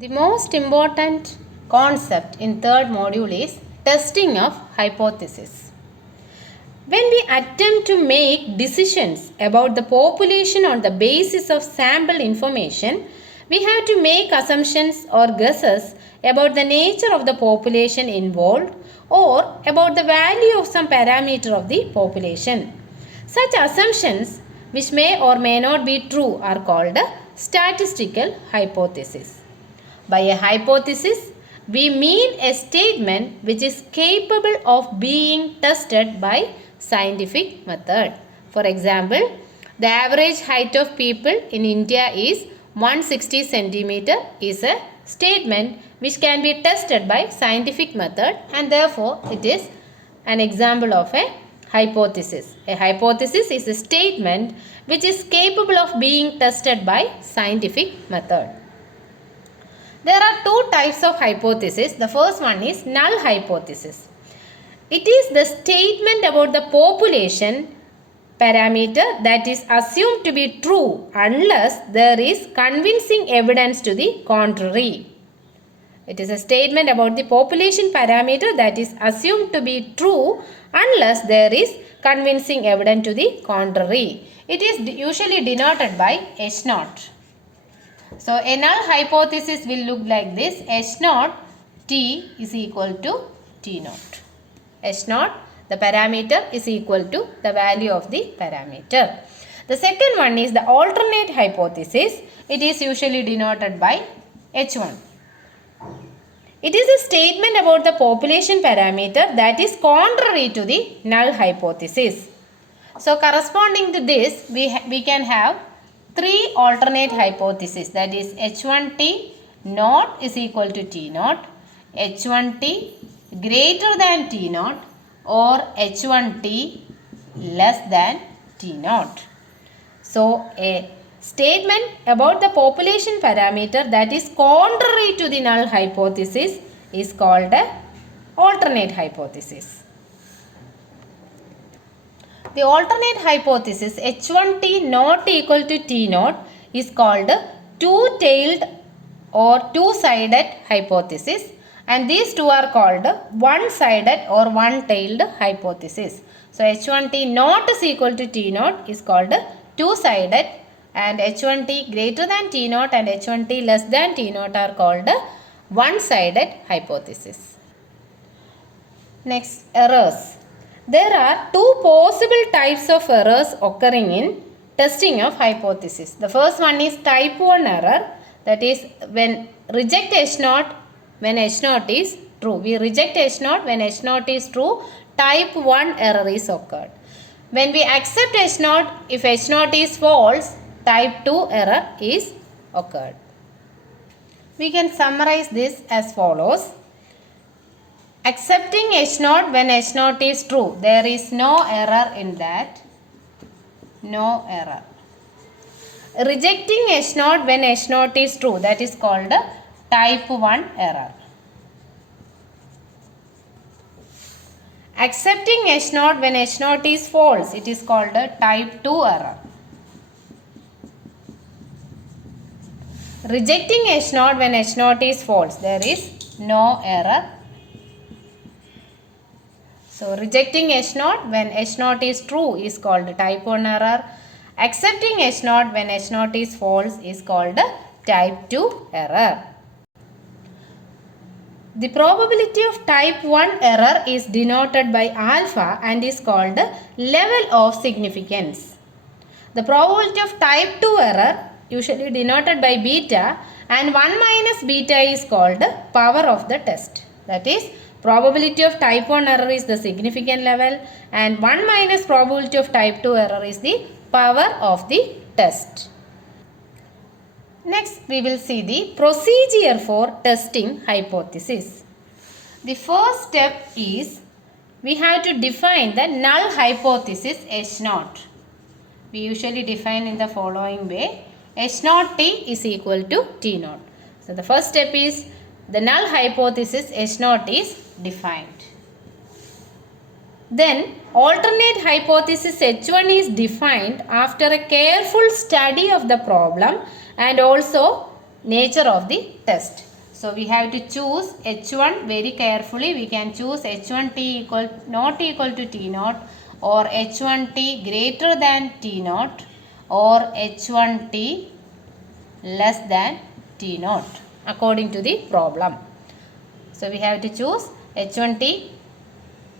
The most important concept in third module is testing of hypothesis. When we attempt to make decisions about the population on the basis of sample information, we have to make assumptions or guesses about the nature of the population involved or about the value of some parameter of the population. Such assumptions, which may or may not be true, are called a statistical hypothesis. By a hypothesis, we mean a statement which is capable of being tested by scientific method. For example, the average height of people in India is 160 centimeter is a statement which can be tested by scientific method, and therefore it is an example of a hypothesis. A hypothesis is a statement which is capable of being tested by scientific method. There are two types of hypothesis. The first one is null hypothesis. It is the statement about the population parameter that is assumed to be true unless there is convincing evidence to the contrary. It is a statement about the population parameter that is assumed to be true unless there is convincing evidence to the contrary. It is usually denoted by H0. So, a null hypothesis will look like this. H0 t is equal to T0. H0, the parameter, is equal to the value of the parameter. The second one is the alternate hypothesis. It is usually denoted by H1. It is a statement about the population parameter that is contrary to the null hypothesis. So, corresponding to this, we can have three alternate hypotheses, that is H1t naught is equal to T naught, H1t greater than T naught, or H1t less than T naught. So, a statement about the population parameter that is contrary to the null hypothesis is called a alternate hypothesis. The alternate hypothesis H1t not equal to T naught is called two-tailed or two-sided hypothesis, and these two are called one-sided or one-tailed hypothesis. So, H1t not is equal to T naught is called two-sided, and H1t greater than T naught and H1t less than T naught are called one-sided hypothesis. Next, errors. There are two possible types of errors occurring in testing of hypothesis. The first one is type 1 error, that is when reject H0 when H0 is true. We reject H0 when H0 is true, type 1 error is occurred. When we accept H0, if H0 is false, type 2 error is occurred. We can summarize this as follows. Accepting H0 when H0 is true, there is no error in that, no error. Rejecting H0 when H0 is true, that is called type 1 error. Accepting H0 when H0 is false, it is called type 2 error. Rejecting H0 when H0 is false, there is no error. So, rejecting H0 when H0 is true is called type 1 error. Accepting H0 when H0 is false is called type 2 error. The probability of type 1 error is denoted by alpha and is called level of significance. The probability of type 2 error usually denoted by beta, and 1 minus beta is called power of the test. That is, probability of type 1 error is the significant level, and 1 minus probability of type 2 error is the power of the test. Next, we will see the procedure for testing hypothesis. The first step is we have to define the null hypothesis H0. We usually define in the following way. H0 t is equal to T naught. So, the first step is the null hypothesis H0 is defined. Then alternate hypothesis H1 is defined after a careful study of the problem and also nature of the test. So we have to choose h1 very carefully. We can choose h1t not equal to t naught, or h1t greater than t naught, or h1t less than t naught according to the problem. So we have to choose h1t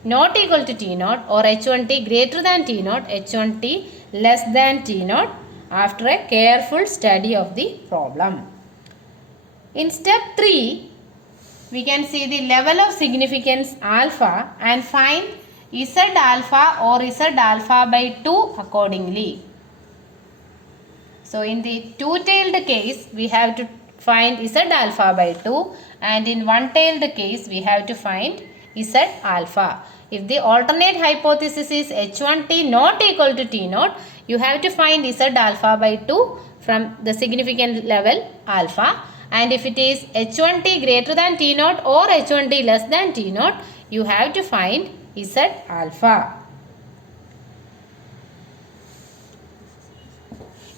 not equal to t naught, or h1t greater than t naught, h1t less than t naught after a careful study of the problem. In step 3, we can see the level of significance alpha and find Z alpha or Z alpha by 2 accordingly. So in the two-tailed case, we have to find Z alpha by 2, and in one-tailed case, we have to find Z alpha. If the alternate hypothesis is h1t not equal to t naught, you have to find Z alpha by 2 from the significant level alpha. And if it is h1t greater than t naught or h1t less than t naught, you have to find Z alpha.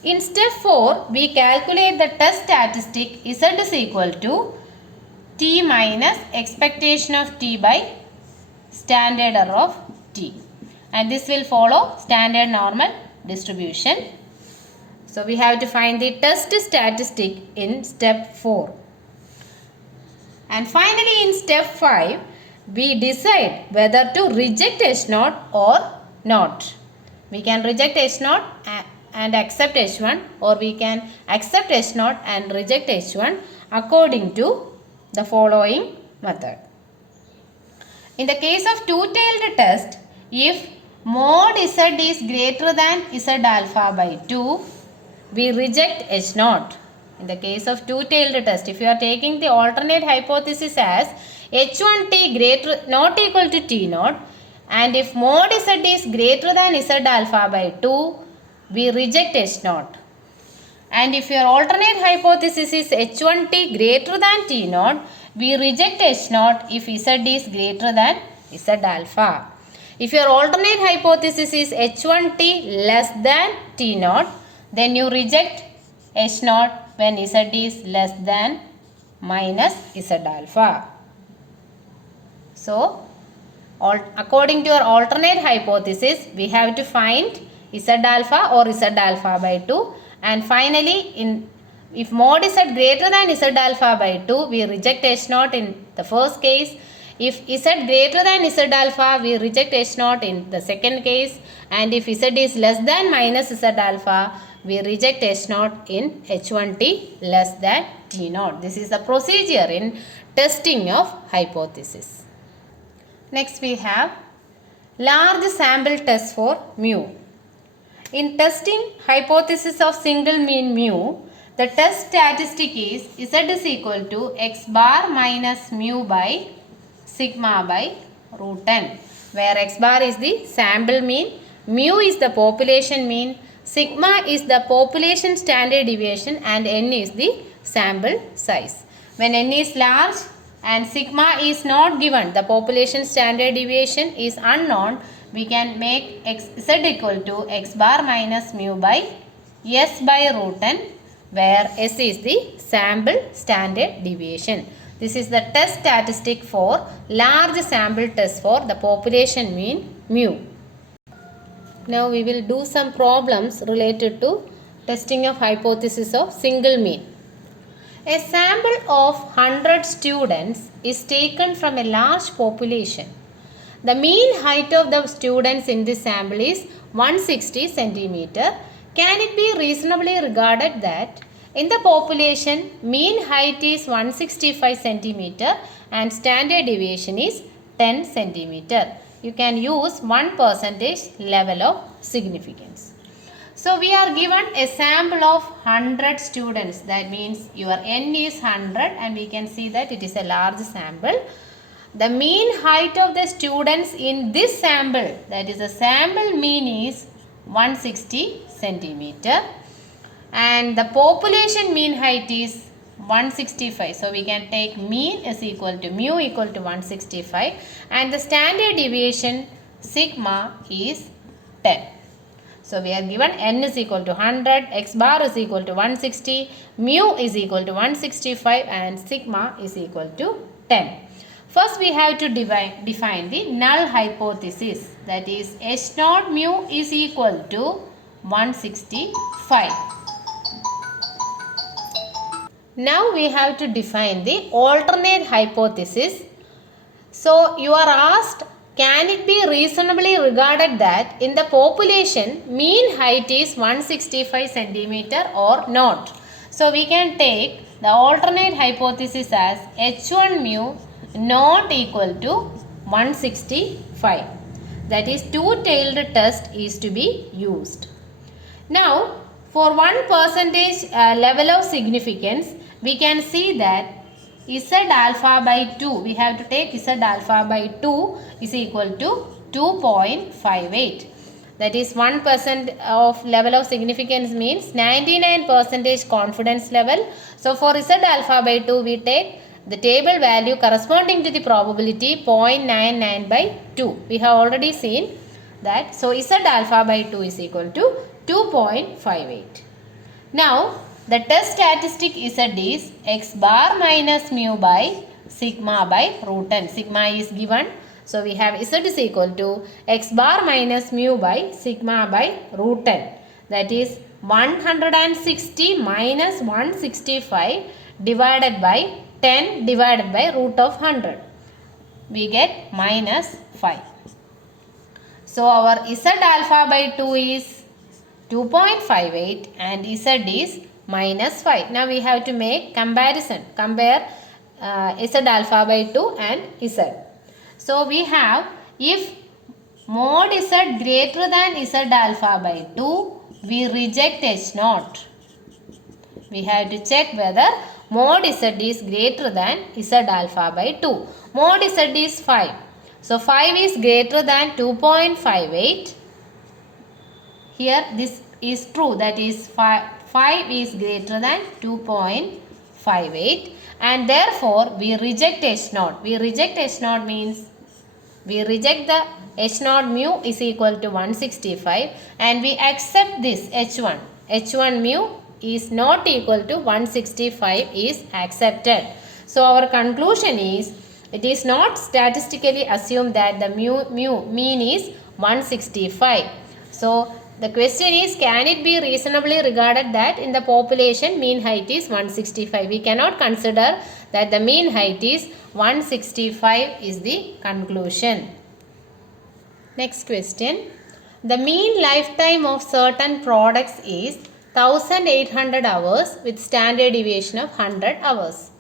In step 4, we calculate the test statistic Z is equal to t minus expectation of t by standard error of t. And this will follow standard normal distribution. So we have to find the test statistic in step 4. And finally in step 5, we decide whether to reject H0 or not. We can reject H0 and accept H1, or we can accept H0 and reject H1 according to the following method. In the case of two-tailed test, if mod Z is greater than Z alpha by 2, we reject H0. In the case of two-tailed test, if you are taking the alternate hypothesis as h1t greater not equal to t naught, and if mod Z is greater than Z alpha by 2, we reject H0. And if your alternate hypothesis is h1t greater than t naught, we reject H0 if Z is greater than Z alpha. If your alternate hypothesis is h1t less than t naught, then you reject H0 when Z is less than minus Z alpha. So, according to your alternate hypothesis, we have to find Z alpha or Z alpha by 2, and finally if mod Z greater than Z alpha by 2, we reject H0 in the first case. If Z greater than Z alpha, we reject H0 in the second case, and if Z is less than minus Z alpha, we reject H0 in h1t less than t naught. This is the procedure in testing of hypothesis. Next we have large sample test for mu. In testing hypothesis of single mean mu, the test statistic is Z is equal to x bar minus mu by sigma by root n, where x bar is the sample mean, mu is the population mean, sigma is the population standard deviation, and n is the sample size. When n is large and sigma is not given, the population standard deviation is unknown, we can make z equal to x bar minus mu by s by root n, where s is the sample standard deviation. This is the test statistic for large sample test for the population mean mu. Now we will do some problems related to testing of hypothesis of single mean. A sample of 100 students is taken from a large population. The mean height of the students in this sample is 160 centimeter. Can it be reasonably regarded that in the population mean height is 165 centimeter and standard deviation is 10 centimeter? You can use 1% level of significance. So we are given a sample of 100 students. That means your n is 100 and we can see that it is a large sample. The mean height of the students in this sample, that is the sample mean, is 160 centimeter. And the population mean height is 165. So we can take mean is equal to mu equal to 165 and the standard deviation sigma is 10. So we are given n is equal to 100, x bar is equal to 160, mu is equal to 165 and sigma is equal to 10. First we have to define the null hypothesis, that is H naught mu is equal to 165. Now we have to define the alternate hypothesis. So you are asked, can it be reasonably regarded that in the population mean height is 165 centimeter or not? So we can take the alternate hypothesis as H1 mu not equal to 165. That is, two-tailed test is to be used. Now for 1% level of significance, we can see that Z alpha by 2, we have to take Z alpha by 2 is equal to 2.58. That is 1% of level of significance means 99% confidence level. So for Z alpha by 2, we take the table value corresponding to the probability 0.99 by 2. We have already seen that. So Z alpha by 2 is equal to 2.58. Now the test statistic Z is x bar minus mu by sigma by root n. Sigma is given. So we have Z is equal to x bar minus mu by sigma by root n. That is 160 minus 165 divided by 10 divided by root of 100. We get minus 5. So our Z alpha by 2 is 2.58 and Z is minus 5. Now we have to make comparison. Compare Z alpha by 2 and Z. So we have, if mod Z greater than Z alpha by 2, we reject H naught. We have to check whether mod Z is greater than Z alpha by 2. Mod Z is 5. So 5 is greater than 2.58. Here this is true, that is 5 is greater than 2.58 and therefore we reject H naught. We reject H naught means we reject the H naught mu is equal to 165 and we accept this H1. H1 mu is not equal to 165 is accepted. So our conclusion is, it is not statistically assumed that the mean is 165. So the question is, can it be reasonably regarded that in the population mean height is 165? We cannot consider that the mean height is 165 is the conclusion. Next question. The mean lifetime of certain products is 1800 hours with standard deviation of 100 hours.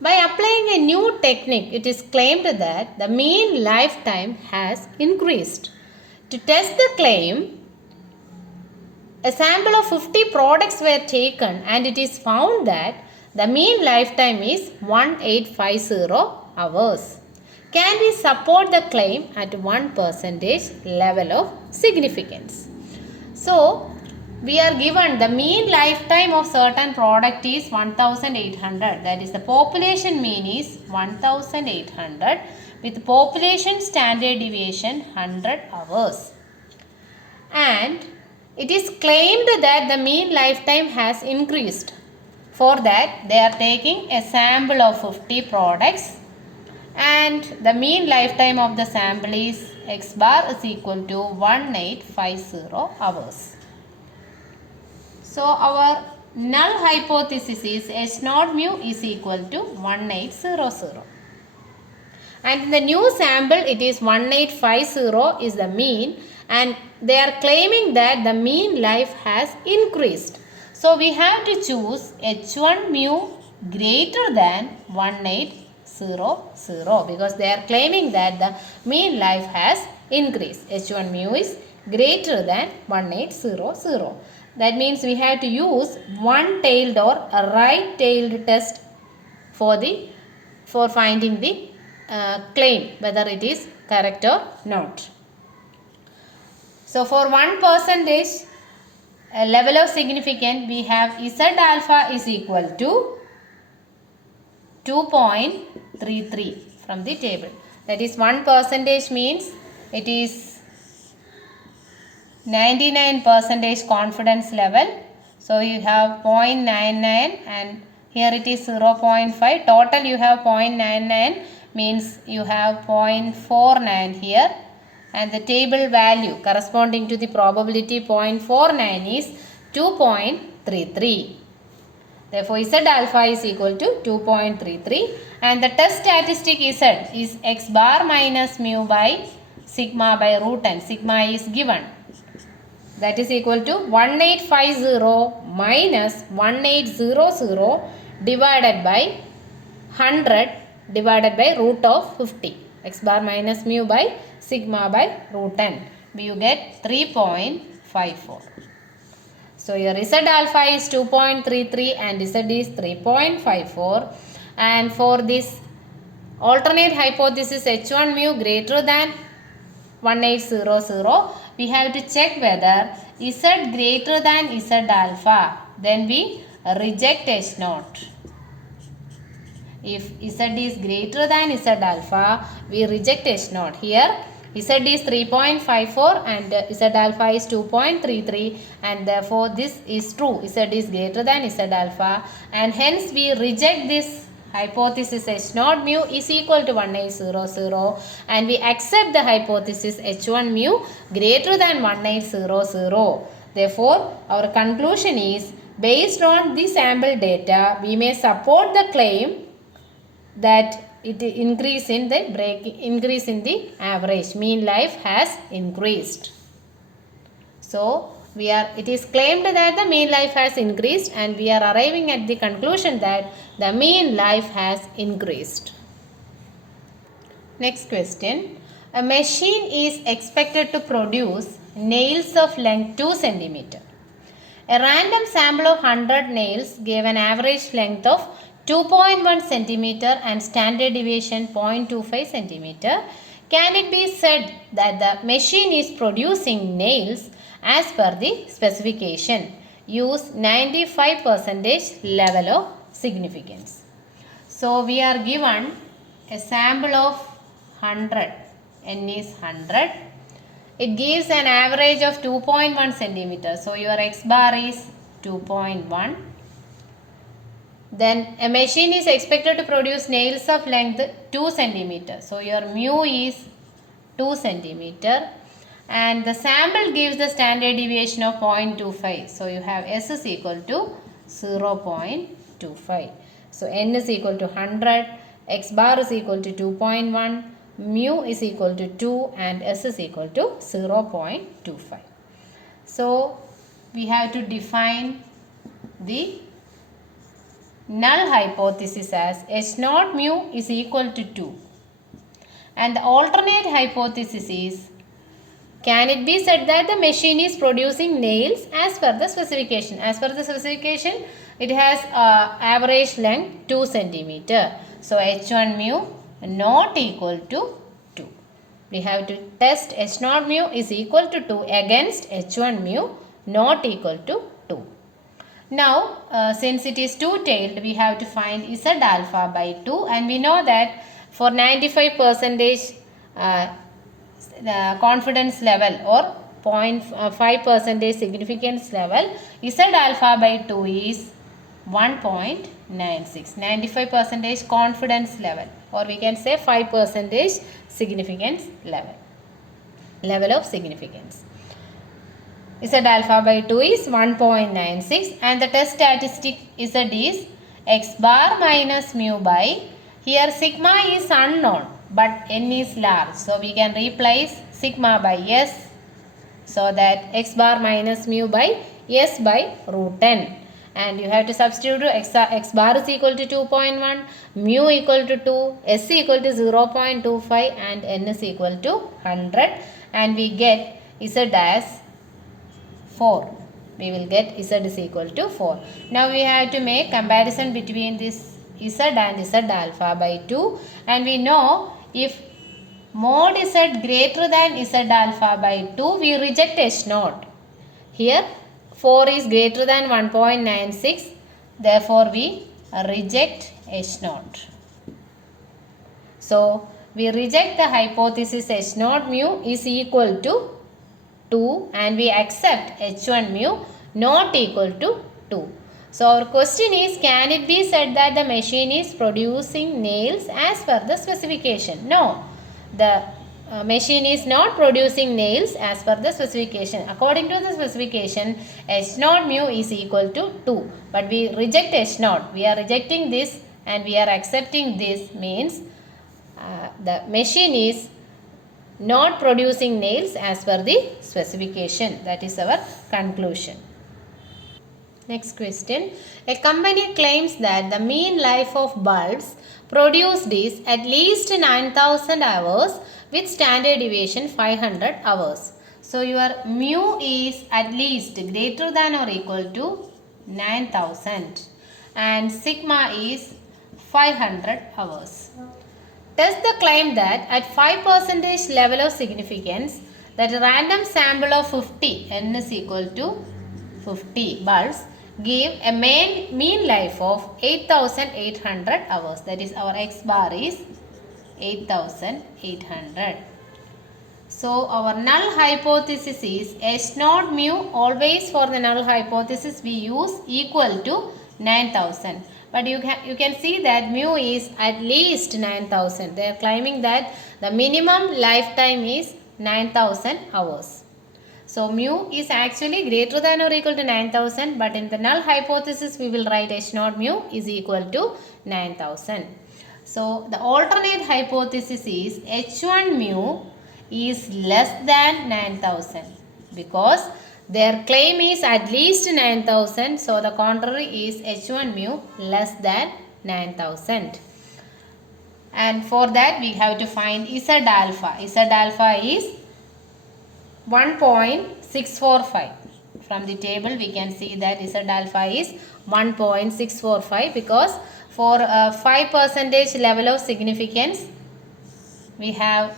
By applying a new technique, it is claimed that the mean lifetime has increased. To test the claim, a sample of 50 products were taken and it is found that the mean lifetime is 1850 hours. Can we support the claim at 1% level of significance? So, we are given the mean lifetime of certain product is 1800. That is, the population mean is 1800 with population standard deviation 100 hours. And it is claimed that the mean lifetime has increased. For that, they are taking a sample of 50 products and the mean lifetime of the sample is x bar is equal to 1850 hours. So our null hypothesis is H naught mu is equal to 1800. And in the new sample, it is 1850 is the mean and they are claiming that the mean life has increased. So we have to choose H1 mu greater than 1800 because they are claiming that the mean life has increased. H1 mu is greater than 1800. That means we have to use one-tailed or a right-tailed test for finding the claim whether it is correct or not. So for 1% level of significance, we have Z alpha is equal to 2.33 from the table. That is 1% means it is 99% confidence level. So you have 0.99 and here it is 0.5. Total you have 0.99 means you have 0.49 here. And the table value corresponding to the probability 0.49 is 2.33. Therefore, Z alpha is equal to 2.33 and the test statistic Z is x bar minus mu by sigma by root n. Sigma is given. That is equal to 1850 minus 1800 divided by 100 divided by root of 50. X bar minus mu by sigma by root n. You get 3.54. So your Z alpha is 2.33 and Z is 3.54. And for this alternate hypothesis H1 mu greater than 1800, we have to check whether Z greater than Z alpha. Then we reject H0. If Z is greater than Z alpha, we reject H0. Here Z is 3.54 and Z alpha is 2.33 and therefore this is true. Z is greater than Z alpha and hence we reject this hypothesis H0 mu is equal to 1800 and we accept the hypothesis H1 mu greater than 1800. Therefore, our conclusion is based on the sample data, we may support the claim that it increase in the average mean life has increased. So it is claimed that the mean life has increased and we are arriving at the conclusion that the mean life has increased. Next question. A machine is expected to produce nails of length 2 cm. A random sample of 100 nails gave an average length of 2.1 cm and standard deviation 0.25 cm. Can it be said that the machine is producing nails as per the specification? Use 95% level of significance. So we are given a sample of 100. N is 100. It gives an average of 2.1 cm. So your x bar is 2.1. Then a machine is expected to produce nails of length 2 cm. So your mu is 2 cm and the sample gives the standard deviation of 0.25. So you have S is equal to 0.25. So N is equal to 100, X bar is equal to 2.1, mu is equal to 2 and S is equal to 0.25. So we have to define the null hypothesis as H0 mu is equal to 2 and the alternate hypothesis is, can it be said that the machine is producing nails as per the specification? As per the specification, it has average length 2 cm. So H1 mu not equal to 2. We have to test H0 mu is equal to 2 against H1 mu not equal to 2. Now, since it is two-tailed, we have to find Z alpha by 2 and we know that for 95% confidence level or 0.5% significance level, Z alpha by 2 is 1.96. 95% confidence level or we can say 5% significance level of significance. Z alpha by 2 is 1.96 and the test statistic Z is x bar minus mu by, here sigma is unknown but n is large. So we can replace sigma by s so that x bar minus mu by s by root n. And you have to substitute x bar is equal to 2.1, mu equal to 2, s equal to 0.25 and n is equal to 100 and we get Z as 4. We will get Z is equal to 4. Now we have to make comparison between this Z and Z alpha by 2 and we know if mod Z greater than Z alpha by 2 we reject H0. Here 4 is greater than 1.96, therefore we reject H0. So we reject the hypothesis H0 mu is equal to 2 and we accept H1 mu not equal to 2. So our question is, can it be said that the machine is producing nails as per the specification? No, the machine is not producing nails as per the specification. According to the specification, H0 mu is equal to 2. But we reject H0. We are rejecting this and we are accepting this, means the machine is not producing nails as per the specification. That is our conclusion. Next question. A company claims that the mean life of bulbs produced is at least 9,000 hours with standard deviation 500 hours. So your mu is at least greater than or equal to 9,000 and sigma is 500 hours. Test the claim that at 5% level of significance, that a random sample of 50 n is equal to 50 bulbs give a mean life of 8,800 hours. That is, our x bar is 8,800. So our null hypothesis is H0 mu. Always for the null hypothesis we use equal to 9,000. But you can see that mu is at least 9,000. They are claiming that the minimum lifetime is 9,000 hours. So mu is actually greater than or equal to 9,000, but in the null hypothesis we will write H0 mu is equal to 9,000. So the alternate hypothesis is H1 mu is less than 9,000 because their claim is at least 9,000. So the contrary is H1 mu less than 9,000. And for that we have to find Z alpha. Z alpha is 1.645. From the table we can see that Z alpha is 1.645 because for 5% level of significance we have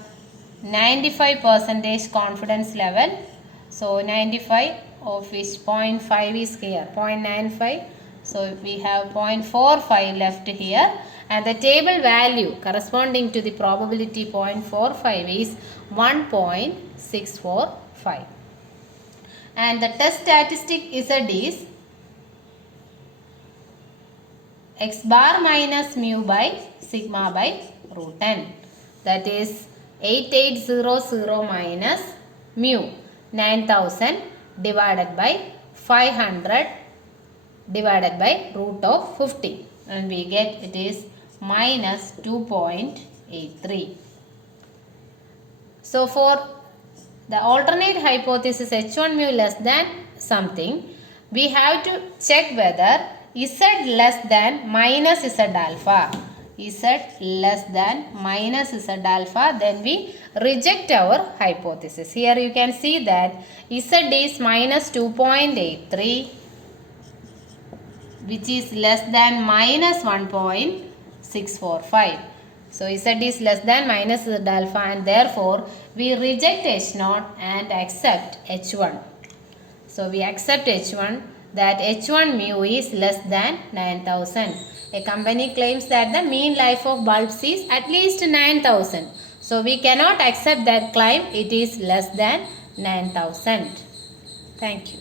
95% confidence level. So 95 of which 0.5 is here, 0.95. So we have 0.45 left here and the table value corresponding to the probability 0.45 is 1.645. And the test statistic Z is x bar minus mu by sigma by root n. That is 8800 minus mu 9,000 divided by 500 divided by root of 50 and we get it is minus 2.83. So for the alternate hypothesis H1 mu less than something, we have to check whether Z less than minus Z alpha. Z less than minus Z alpha, then we reject our hypothesis. Here you can see that Z is minus 2.83 which is less than minus 1.645. So Z is less than minus Z alpha and therefore we reject H0 and accept H1. So we accept H1, that H1 mu is less than 9,000. A company claims that the mean life of bulbs is at least 9,000. So we cannot accept that claim, it is less than 9,000. Thank you.